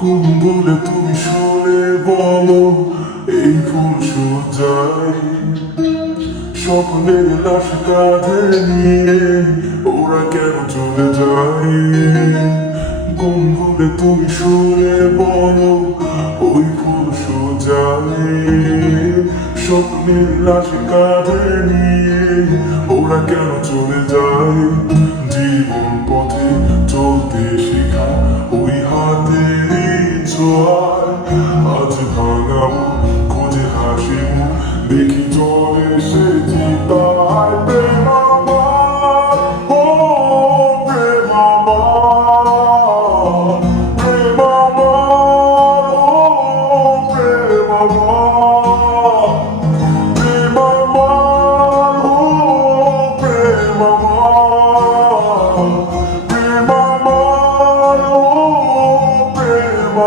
কোন বলে তুমি শুনে বলো এই ফুল সজ্জায় স্বপ্নের লাশ কাঁধে নিয়ে ওরা কেন চলে যায়? কোন বলে তুমি শুনে বলো ওই ফুল সজ্জায় স্বপ্নের লাশ কাঁধে নিয়ে ওরা কেন চলে যায়? জীবন পথে চলতে শেখা ওই হাতের ছোঁয়ায় আজ ভাঙাবো খোঁজে হাসিব দেখি চলে সে চিতায়। প্রেম আমার, ও প্রেম আমার, প্রেম আমার, ও প্রেম আমার, প্রেম আমার, ও প্রেম আমার, প্রেম আমার, ও প্রেম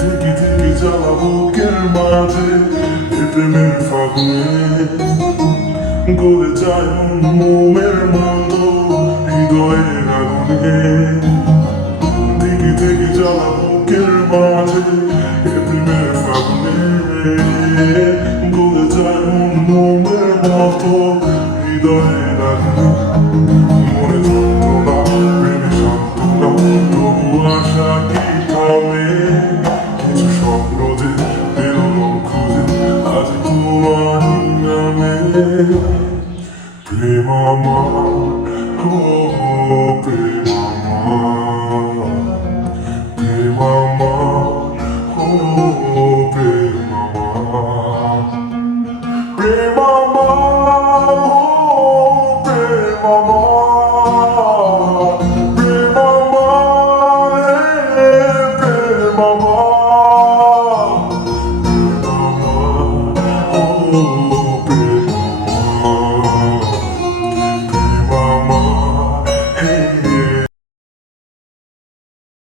দেখি দেখি জ্বালা বুকের মাঝে প্রেমের ফাগুনে গলে যায় মোমের মতো হৃদয়ের আগুনে। দেখি দেখি জ্বালা বুকের মাঝে প্রেমের ফাগুনে গলে যায় মোমের মতো হৃদয়ের